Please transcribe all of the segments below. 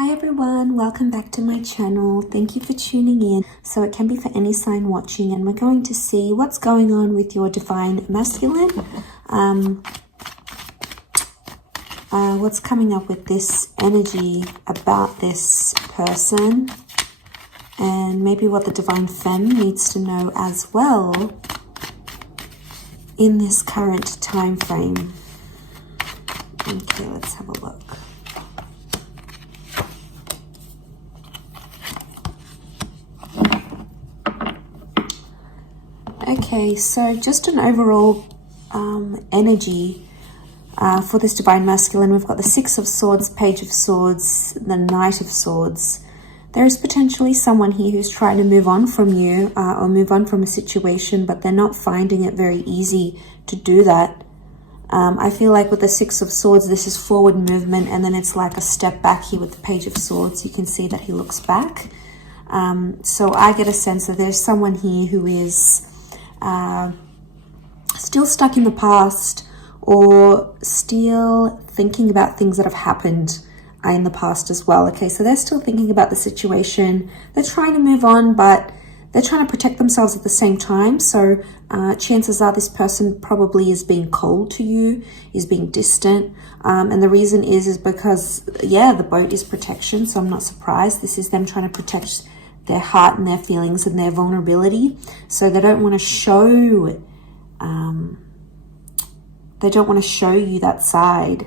Hi everyone, welcome back to my channel. Thank you for tuning in. So it can be for any sign watching, and we're going to see what's going on with your divine masculine. What's coming up with this energy about this person, and maybe what the divine femme needs to know as well in this current time frame. Okay, let's have a look. Okay, so just an overall energy for this divine masculine. We've got the Six of Swords, Page of Swords, the Knight of Swords. There is potentially someone here who's trying to move on from you or move on from a situation, but they're not finding it very easy to do that. I feel like with the Six of Swords, this is forward movement, and then it's like a step back here with the Page of Swords. You can see that he looks back. So I get a sense that there's someone here who is still stuck in the past, or still thinking about things that have happened in the past as well. Okay, so they're still thinking about the situation. They're trying to move on, but they're trying to protect themselves at the same time. So chances are this person probably is being cold to you, is being distant. And the reason is because, yeah, the boat is protection. So I'm not surprised. This is them trying to protect their heart and their feelings and their vulnerability. So they don't want to show, you that side.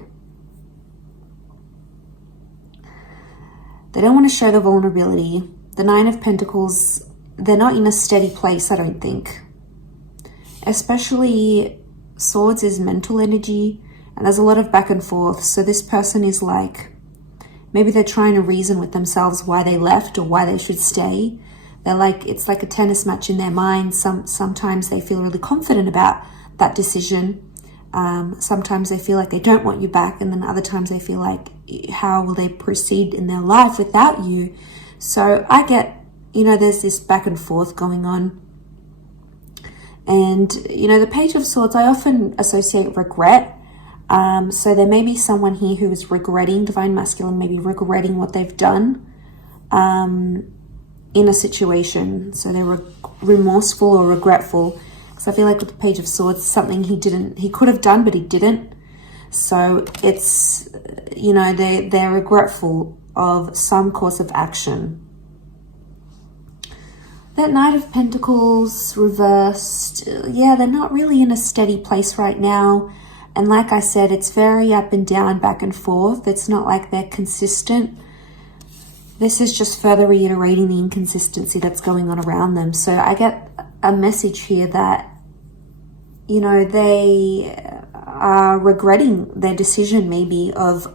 They don't want to show the vulnerability. The Nine of Pentacles, they're not in a steady place, I don't think. Especially Swords is mental energy, and there's a lot of back and forth. So this person is like, maybe they're trying to reason with themselves why they left or why they should stay. They're like, it's like a tennis match in their mind. Sometimes they feel really confident about that decision. Sometimes they feel like they don't want you back. And then other times they feel like, how will they proceed in their life without you? So I get, there's this back and forth going on. And, the Page of Swords, I often associate regret. So there may be someone here who is regretting, divine masculine, maybe regretting what they've done in a situation. So they're remorseful or regretful. Because I feel like with the Page of Swords, something he could have done, but he didn't. So it's, they're regretful of some course of action. That Knight of Pentacles reversed, yeah, they're not really in a steady place right now. And like I said, it's very up and down, back and forth. It's not like they're consistent. This is just further reiterating the inconsistency that's going on around them. So I get a message here that, they are regretting their decision maybe of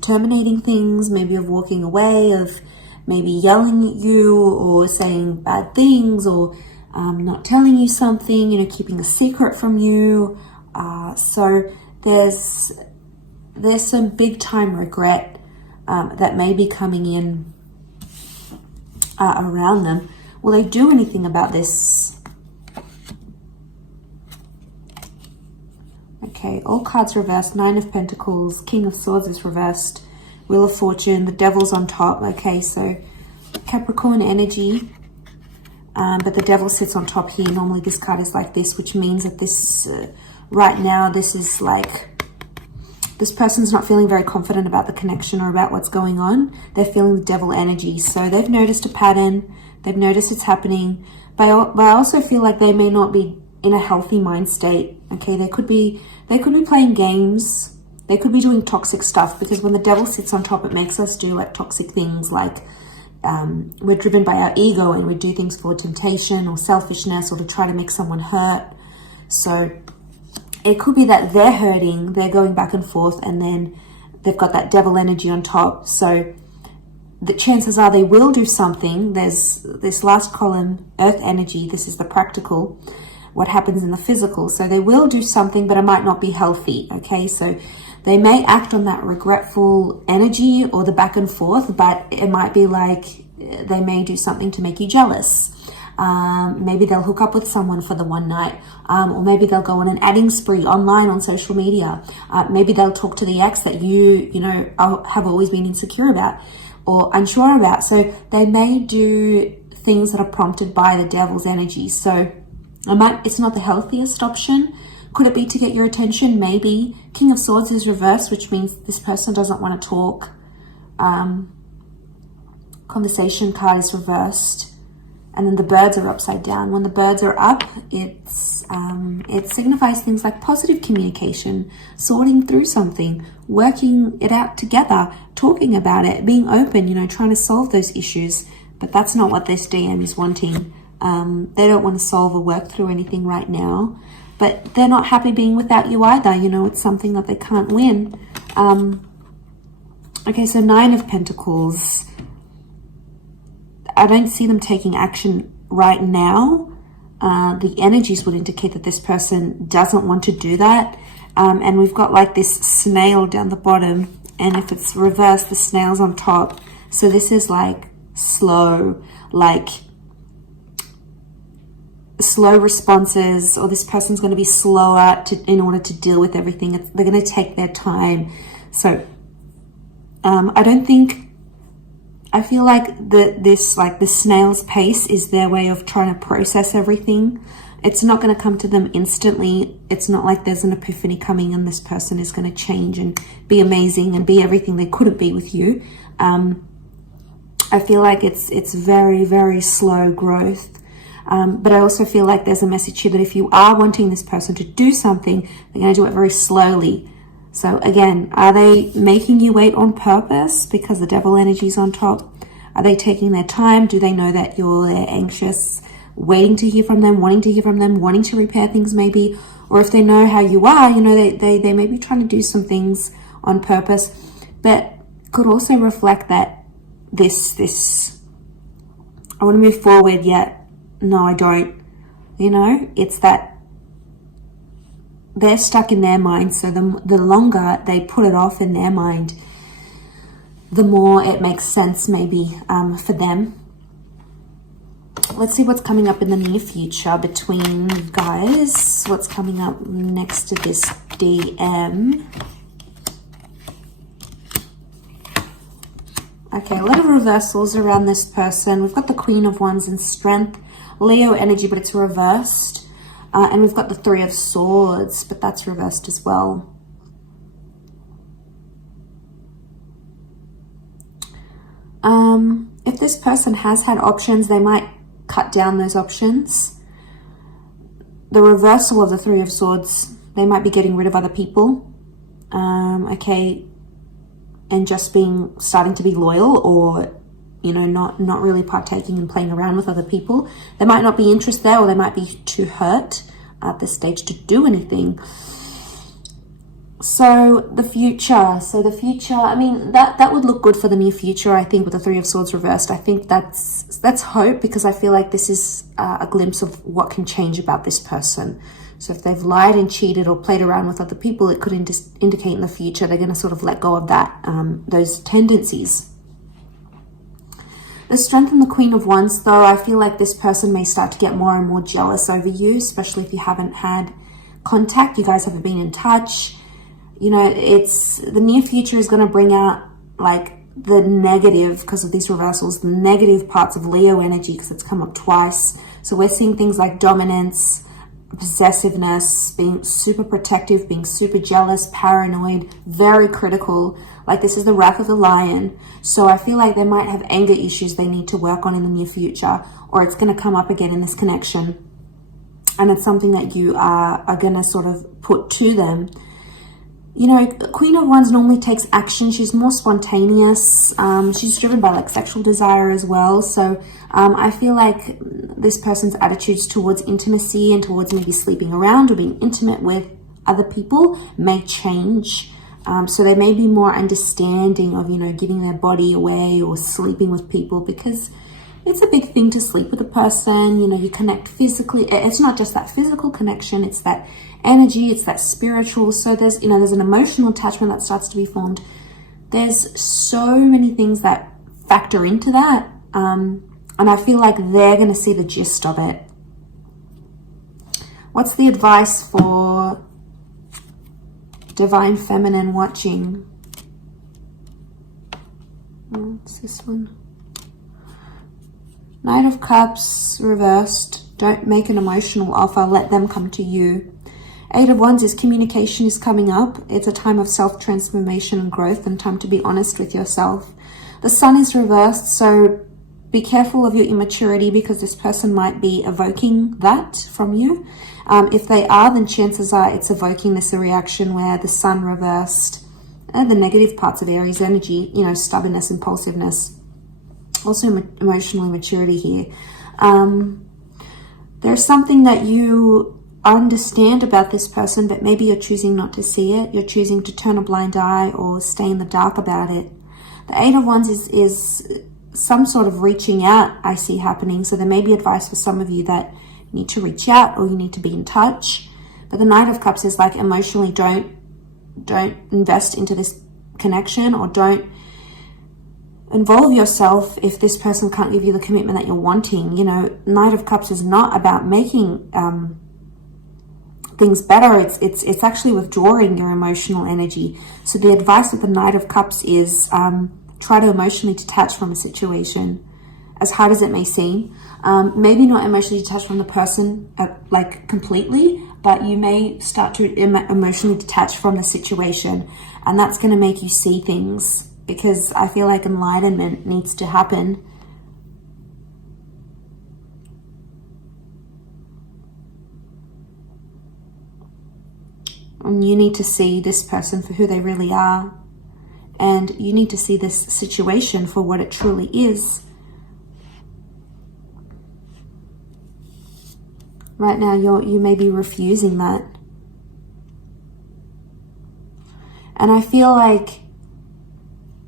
terminating things, maybe of walking away, of maybe yelling at you or saying bad things, or not telling you something, keeping a secret from you. So there's some big time regret that may be coming in around them. Will they do anything about this? Okay, all cards reversed. Nine of Pentacles, King of Swords is reversed, Wheel of Fortune, the Devil's on top. Okay, so Capricorn energy. But the Devil sits on top here. Normally this card is like this, which means that this... right now, this is like, this person's not feeling very confident about the connection or about what's going on. They're feeling the Devil energy. So they've noticed a pattern. They've noticed it's happening. But I also feel like they may not be in a healthy mind state. Okay, they could be playing games. They could be doing toxic stuff, because when the Devil sits on top, it makes us do like toxic things, like we're driven by our ego and we do things for temptation or selfishness or to try to make someone hurt. So it could be that they're hurting, they're going back and forth, and then they've got that Devil energy on top. So the chances are they will do something. There's this last column, Earth energy. This is the practical, what happens in the physical. So they will do something, but it might not be healthy. Okay, so they may act on that regretful energy or the back and forth, but it might be like they may do something to make you jealous. Maybe they'll hook up with someone for the one night, or maybe they'll go on an adding spree online on social media. Maybe they'll talk to the ex that you have always been insecure about. or unsure about. So they may do things that are prompted by the devil's energy. So it's not the healthiest option. Could it be to get your attention? Maybe. King of Swords is reversed, which means this person doesn't want to talk. Conversation card is reversed. And then the birds are upside down. When the birds are up, it signifies things like positive communication, sorting through something, working it out together, talking about it, being open, you know, trying to solve those issues. But that's not what this DM is wanting. They don't want to solve or work through anything right now. But they're not happy being without you either. You know, it's something that they can't win. Okay, so 9 of Pentacles. I don't see them taking action right now. The energies would indicate that this person doesn't want to do that. And we've got like this snail down the bottom. And if it's reversed, the snail's on top. So this is like slow responses, or this person's going to be slower in order to deal with everything. They're going to take their time. So I feel like the snail's pace is their way of trying to process everything. It's not going to come to them instantly. It's not like there's an epiphany coming and this person is going to change and be amazing and be everything they couldn't be with you. I feel like it's very, very slow growth. But I also feel like there's a message here that if you are wanting this person to do something, they're going to do it very slowly. So again, are they making you wait on purpose because the devil energy is on top? Are they taking their time? Do they know that you're anxious, waiting to hear from them, wanting to hear from them, wanting to repair things maybe? Or if they know how you are, you know, they may be trying to do some things on purpose, but could also reflect that this I want to move forward, yet no, I don't. You know, it's that they're stuck in their mind. So the longer they put it off in their mind, the more it makes sense maybe for them. Let's see what's coming up in the near future between you guys. What's coming up next to this DM? Okay, a lot of reversals around this person. We've got the Queen of Wands in Strength, Leo energy, but it's reversed. And we've got the 3 of Swords, but that's reversed as well. If this person has had options, they might cut down those options. The reversal of the 3 of Swords, they might be getting rid of other people. Okay, and just starting to be loyal, or you know, not really partaking and playing around with other people. There might not be interest there, or they might be too hurt at this stage to do anything. So the future, I mean, that would look good for the near future, I think, with the 3 of Swords reversed. I think that's hope, because I feel like this is a glimpse of what can change about this person. So if they've lied and cheated or played around with other people, it could indicate in the future they're going to sort of let go of that, those tendencies. The Strength and the Queen of Wands, though, I feel like this person may start to get more and more jealous over you, especially if you haven't had contact, you guys haven't been in touch. You know, the near future is going to bring out like the negative, because of these reversals, the negative parts of Leo energy, because it's come up twice. So we're seeing things like dominance, possessiveness, being super protective, being super jealous, paranoid, very critical. Like this is the wrath of the lion. So I feel like they might have anger issues they need to work on in the near future, or it's going to come up again in this connection. And it's something that you are going to sort of put to them. You know, Queen of Wands normally takes action. She's more spontaneous. She's driven by like sexual desire as well. So I feel like this person's attitudes towards intimacy and towards maybe sleeping around or being intimate with other people may change. So they may be more understanding of, you know, giving their body away or sleeping with people, because it's a big thing to sleep with a person. You know, you connect physically. It's not just that physical connection, it's that energy, it's that spiritual. So there's, you know, there's an emotional attachment that starts to be formed. There's so many things that factor into that. And I feel like they're going to see the gist of it. What's the advice for Divine Feminine watching? What's this one? Knight of Cups reversed. Don't make an emotional offer. Let them come to you. Eight of Wands is communication is coming up. It's a time of self-transformation and growth and time to be honest with yourself. The Sun is reversed, so be careful of your immaturity because this person might be evoking that from you. If they are, then chances are it's evoking this reaction where the Sun reversed, the negative parts of Aries energy, you know, stubbornness, impulsiveness, also emotional immaturity here. There's something that you understand about this person, but maybe you're choosing not to see it. You're choosing to turn a blind eye or stay in the dark about it. The Eight of Wands is some sort of reaching out I see happening. So there may be advice for some of you that you need to reach out or you need to be in touch. But the Knight of Cups is like emotionally don't invest into this connection or don't involve yourself if this person can't give you the commitment that you're wanting. You know, Knight of Cups is not about making things better. It's actually withdrawing your emotional energy. So the advice with the Knight of Cups is try to emotionally detach from a situation, as hard as it may seem. Maybe not emotionally detach from the person like completely, but you may start to emotionally detach from the situation, and that's going to make you see things, because I feel like enlightenment needs to happen. And you need to see this person for who they really are. And you need to see this situation for what it truly is. Right now, you may be refusing that. And I feel like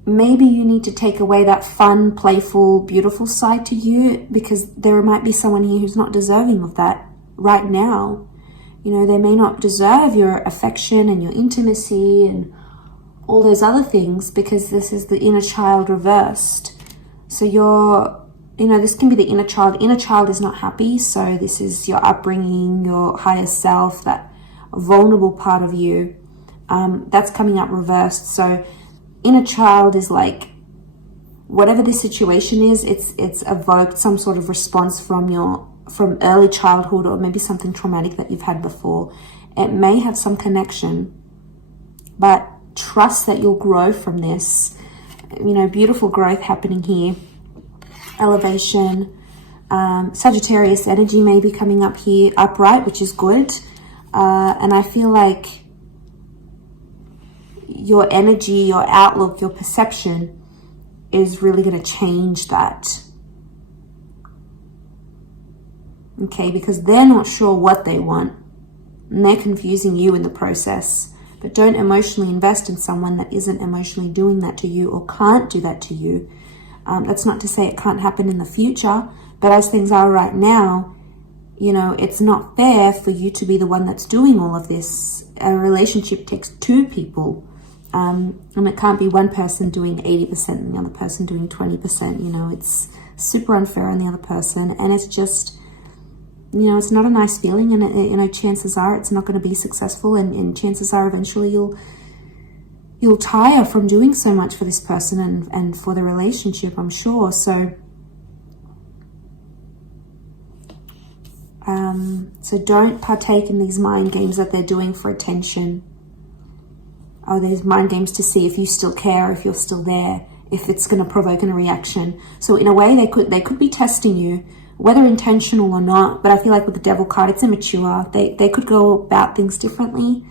maybe you need to take away that fun, playful, beautiful side to you, because there might be someone here who's not deserving of that right now. You know, they may not deserve your affection and your intimacy and all those other things, because this is the inner child reversed. So this can be the inner child. Inner child is not happy. So this is your upbringing, your higher self, that vulnerable part of you. That's coming up reversed. So inner child is like, whatever this situation is, it's evoked some sort of response from early childhood, or maybe something traumatic that you've had before. It may have some connection, but trust that you'll grow from this. You know, beautiful growth happening here. Elevation. Sagittarius energy may be coming up here upright, which is good. And I feel like your energy, your outlook, your perception is really going to change that. Okay, because they're not sure what they want, and they're confusing you in the process. But don't emotionally invest in someone that isn't emotionally doing that to you or can't do that to you. That's not to say it can't happen in the future, but as things are right now, you know, it's not fair for you to be the one that's doing all of this. A relationship takes two people, and it can't be one person doing 80% and the other person doing 20%. You know, it's super unfair on the other person, and it's just, you know, it's not a nice feeling, and you know, chances are it's not going to be successful, and chances are eventually you'll tire from doing so much for this person and for the relationship, I'm sure. So don't partake in these mind games that they're doing for attention. Or these mind games to see if you still care, if you're still there, if it's going to provoke a reaction. So in a way, they could be testing you, whether intentional or not. But I feel like with the Devil card, it's immature. They could go about things differently.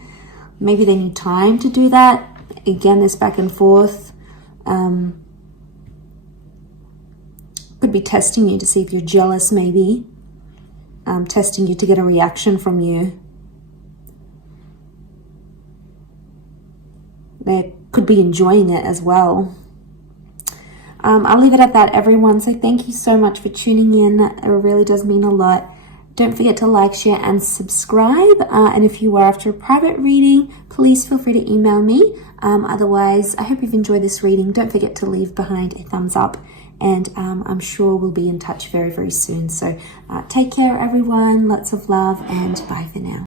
Maybe they need time to do that. Again, this back and forth. Could be testing you to see if you're jealous, maybe. Testing you to get a reaction from you. They could be enjoying it as well. I'll leave it at that, everyone. So thank you so much for tuning in. It really does mean a lot. Don't forget to like, share, and subscribe. And if you are after a private reading, please feel free to email me. Otherwise, I hope you've enjoyed this reading. Don't forget to leave behind a thumbs up. And I'm sure we'll be in touch very, very soon. So take care, everyone. Lots of love, and bye for now.